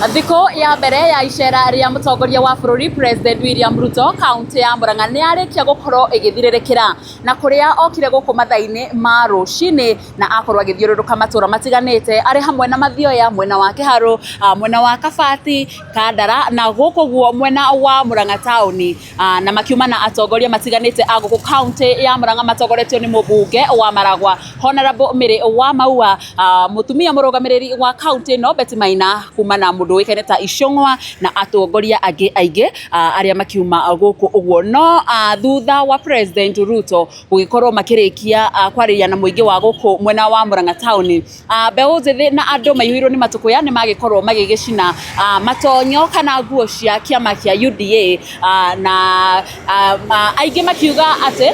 Thiko ya mbere ya icera ria mutongoria wa bururi President William Ruto kaunti ya Murang'a ni arikia gukorwo igithirerekera na kuria okire guku mathaini ma rucini na akorwo agithiururuka matura matiganite ari hamwe na Mathioya mwena wa Kiharu mwena wa Kabati Kandara na guku guo mwena wa Murang'a tauni na makiuma na atongoria matiganite a guku kaunti ya Murang'a matongoretio ni mubunge wa Maragwa Honorable Mary wa Maua mutumia murugamiriri wa kaunti no Betty Maina kuma na mundu wikene ta Icung'wa na atongoria aige aria makiuma guku uguo no thutha wa President Ruto gugikorwo makirikia kwariria na muingi wa guku mwena wa Murang'a tauni mbeu njithi na andu maihirwo ni matukuya ni magikorwo magigicina matonyo kana nguo cia kiama kia UDA na aige makiuga ate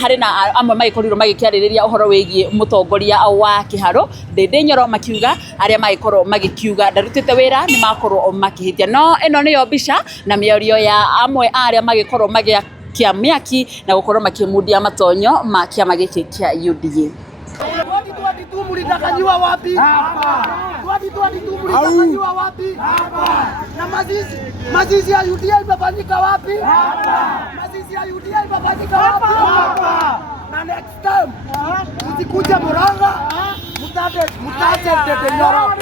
hari na amwe magikorirwo magikiaririria uhoro wigie mutongoria wa Kiharu Ndindi Nyoro makiuga aria magikorwo magikiuga ndarutite wira ni makorwo makihitia no eno niyo mbica na mĩario ya amwe aria magikorwo magiakia miaki na gukorwo makimundia matonyo ma kiama giki kia UDA. Mulidanganywa wapi? Hapa. 2022 mulidanganywa wapi? Hapa. Na mazizi ya UDA imefanyika wapi? Hapa. Mazizi ya UDA imefanyika wapi? Hapa. Na next time msikuja Murang'a mtaje Ndindi Nyoro.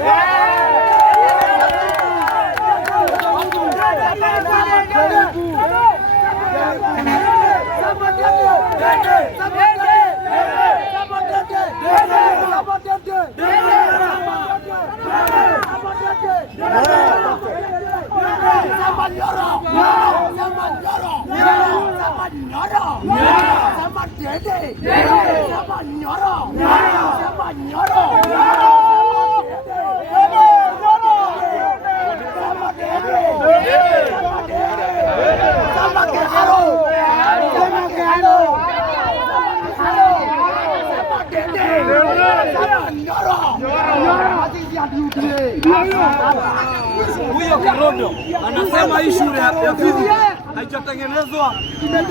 Huyo Kirondo anasema hii shule ya Fizi haijatengenezwa.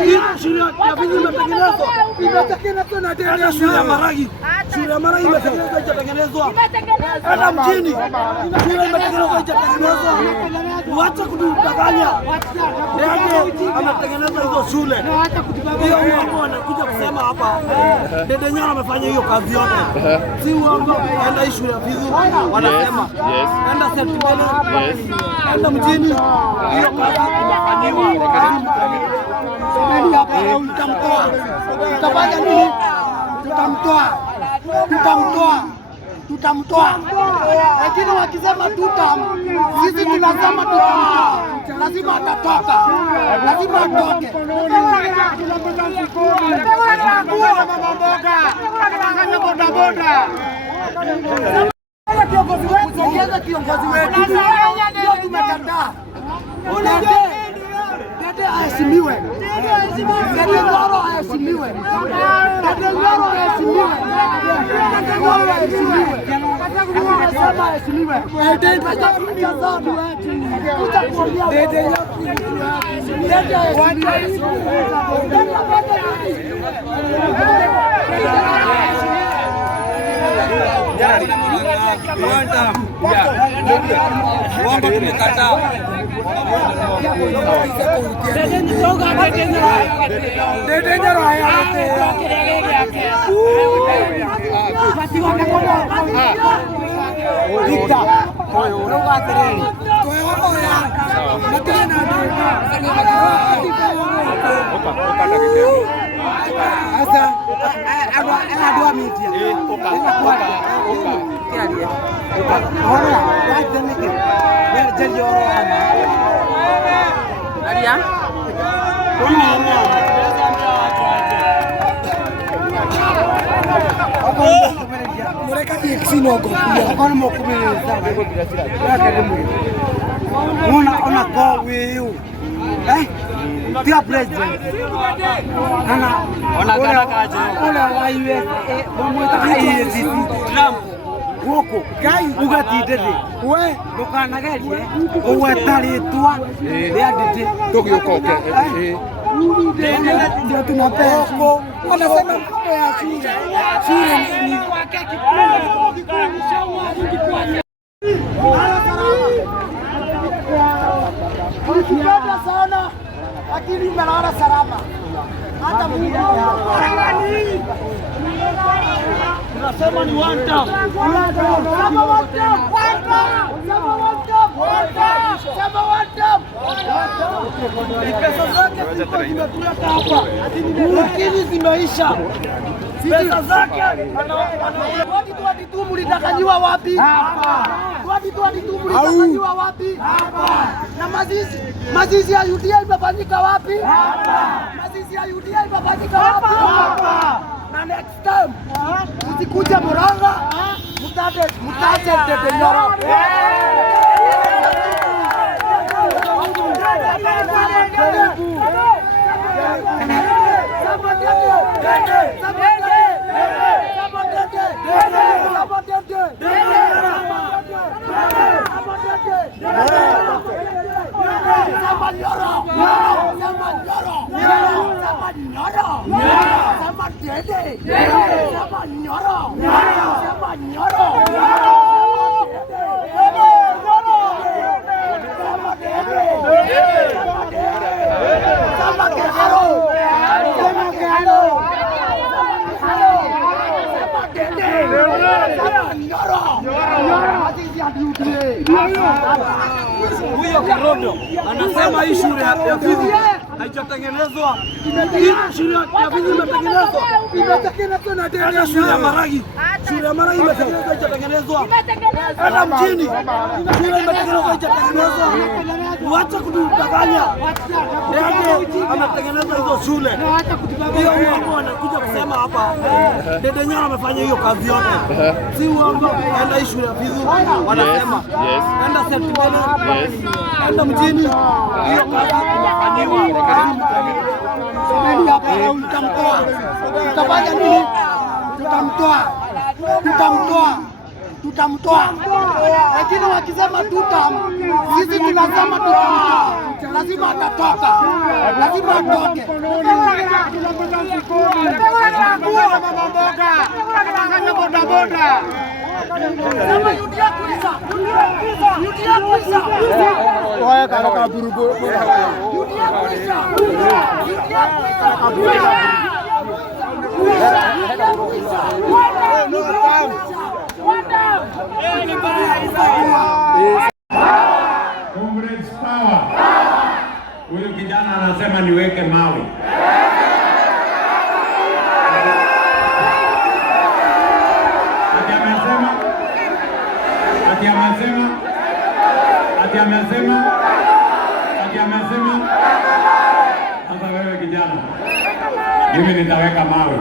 Hii shule ya Fizi imetengenezwa na tena shule ya Maragi. Shule ya Maragi imetengenezwa haijatengenezwa. Hata mjini shule imetengenezwa haijatengenezwa. Wacha kudanganya. Ndio anatengeneza hizo shule. Hiyo uongo anakuja kusema hapa. Ndindi Nyoro amefanya hiyo kazi yote. Si uongo. Enda hii shule ya Fizi wanasema. Enda September. Enda mjini. Hiyo kazi inafanywa. Utamtoa. Utafanya nini? Tutamtoa. Lakini wakisema sisi tunasema tutamtoa. Lazima atatoka. Lazima atoke. Kiongozi wetu ndio tumekataa. Ndindi aheshimiwe. Ndindi Nyoro aheshimiwe. Ndindi Nyoro aheshimiwe. Anasema aheshimiwe. Ndindi Tia president ona kana kaje ona wa USA Trump woko kai ugatindete we ndukanagerie ugwetaritwa ndiandite tugiokoke ndio tunapea wanasema mambo ya shule ni Nakupenda sana lakini umelala salama. Hata Mungu tunasema ni one time. Pesa zake zilikuwa zimetuleta hapa, lakini zimeisha. Pesa zake mlitakanyiwa wapi? Hapa. Mlitakanyiwa wapi? Hapa. Na mazizi ya UDA imefanyika wapi? Hapa. Mazizi ya UDA imefanyika wapi? Hapa. Na next time msikuja Murang'a, mtaje Ndege Nyoro. Huyo Kirondo anasema hii shule ya fizi haijatengenezwa. Hii shule ya fizi imetengenezwa na hata shule ya Maragi. Shule ya Maragi imetengenezwa haijatengenezwa. Hata mjini shule imetengenezwa haijatengenezwa. Wacha kutudanganya. Ndege ametengeneza hizo shule. Hiyo watu wanakuja kusema hapa Ndege Nyoro amefanya hiyo kazi yote. Si uongo. Enda hii shule ya fizi wanasema. Enda September. Enda mjini. Hiyo kazi inafanyiwa. Utamtoa. Utafanya nini? Tutamtoa. Lakini wakisema sisi tunasema tutamtoa. Lazima atatoka. Lazima atoke. Comrades power. Huyu kijana anasema niweke mawe. Ati amesema. Sasa wewe kijana, mimi nitaweka mawe.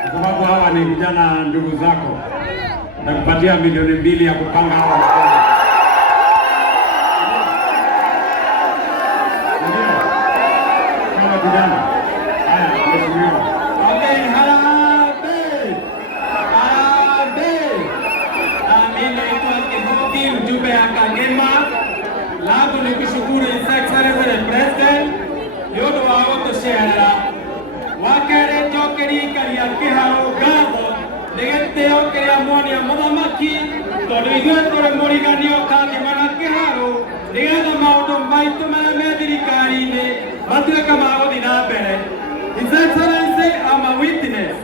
Kwa sababu hawa ni vijana ndugu zako. Nitakupatia milioni 2 ya kupanga hawa. Ndio. Kijana. Haya, ndio. Okay, harambee. Mimi naitwa Kivuki, mjumbe ya Kagema. Langu ni kushukuru His Excellency the President. Yodo wa gũtũcerera. Wakere njokeri karia kĩharo ngatho nĩgĩtĩo kĩrĩa muonia mũthamaki tondũ ithuĩ tũrĩ mũriganio kathima na kĩharo nĩgetha maũndũ maitũ marĩa me thirikari-inĩ matuĩke ma gũthiĩ na mbere. His Excellency, I'm a witness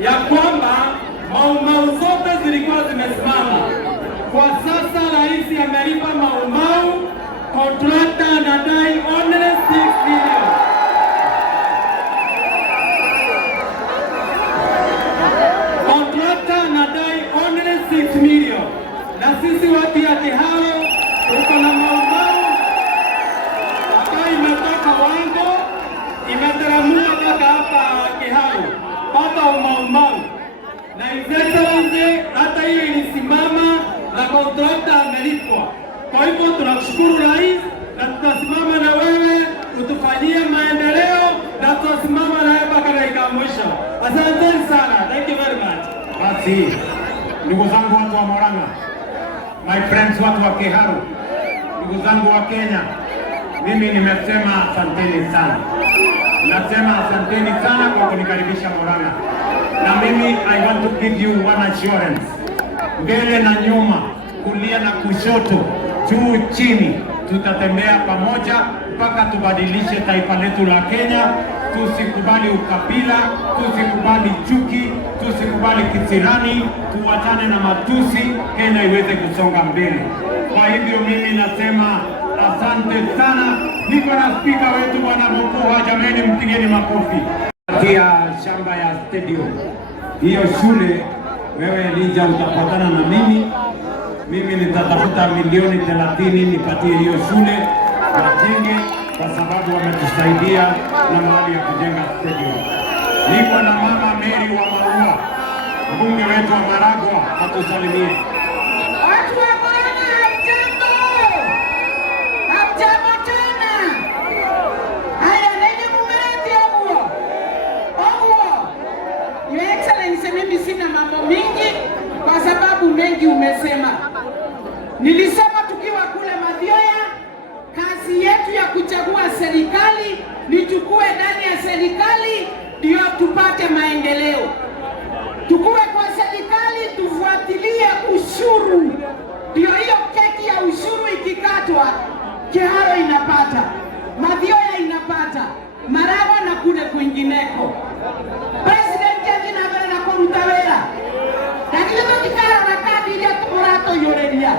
ya kwamba Mau zote zilikuwa zimesimama. Kwa sasa rais amelipa Mau, contractor anadai only 6 million. Contractor anadai only 6 million. Na sisi watu ya Kiharo tuko na Mau ambayo imetoka Wango imeteremka mpaka hapa Kiharo mpaka Mau. Na His Excellency hata hiyo ilisimama na contractor amelipwa. Kwa hivyo tunakushukuru rais na tutasimama na wewe utufanyie maendeleo na tutasimama na wewe mpaka dakika mwisho. Asante sana. Thank you very much. Basi, ndugu zangu watu wa Murang'a, my friends watu wa Kiharu, ndugu zangu wa Kenya, mimi nimesema asanteni sana. Nasema asanteni sana kwa kunikaribisha Murang'a. Na mimi I want to give you one assurance. Mbele na nyuma, kulia na kushoto, juu chini, tutatembea pamoja mpaka tubadilishe taifa letu la Kenya. Tusikubali ukabila, tusikubali chuki, tusikubali kisirani, tuachane na matusi, Kenya iweze kusonga mbele. Kwa hivyo mimi nasema asante sana. Niko na spika wetu Bwana Mokoha, jameni, mpigeni makofi. Kia shamba ya stadium hiyo shule, wewe Elijah utapatana na mimi nitatafuta milioni 30 nipatie hiyo shule wajenge, kwa sababu wametusaidia na mahali ya kujenga stadium. Niko na mama Mary wa Maua, mbunge wetu wa Maragwa, atusalimie. Watu wa Murang'a, hamjambo tena. Haya, nenye mumereti oguo. Your Excellency, mimi sina mambo mingi kwa sababu mengi umesema. Nilisema tukiwa kule Mathioya, kazi yetu ya kuchagua serikali ni tukue ndani ya serikali ndio tupate maendeleo. Tukue kwa serikali, tufuatilie ushuru, ndio hiyo keki ya ushuru ikikatwa, Kiharo inapata, Mathioya inapata, Maragwa na kule kwingineko. President Kevin na kuruta wera. Lakini tukikara na kadi ile turato yoredia.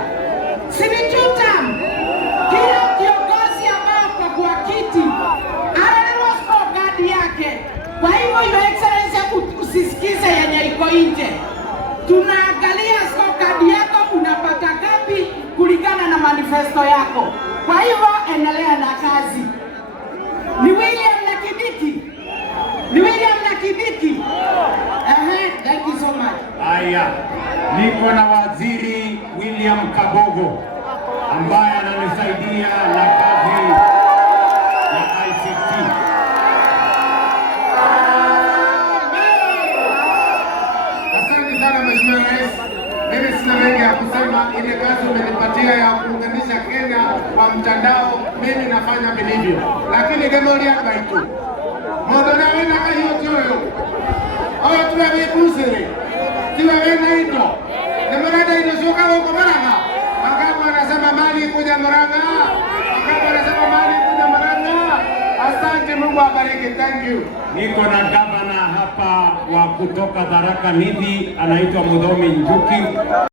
Sinichutam. Kila kiongozi ambao kwa kiti analewa kadi yake. Kwa hivyo Your Excellency, usisikize yenye iko nje. Tunaangalia kadi yako unapata ngapi kulingana na manifesto yako. Kwa hivyo endelea na kazi. Ni William na Kibiki. Thank you so much. Haya, niko na waziri William Kabogo ambaye ananisaidia na kazi ya ICT. Asante sana Mheshimiwa Rais. Mimi sina mengi ya kusema, ile kazi umenipatia ya kuunganisha Kenya kwa mtandao, mimi nafanya vilivyo. Lakini Gemoria Baitu. Modona wena hiyo toyo. Awa tuwe kusere. Tiwa wena ito. Gemoria ito shoka huko Murang'a. Makamu anasema mali kuja Murang'a. Asante, Mungu abariki. Thank you. Niko na gavana hapa wa kutoka Tharaka Nithi, anaitwa Mudhomi Njuki.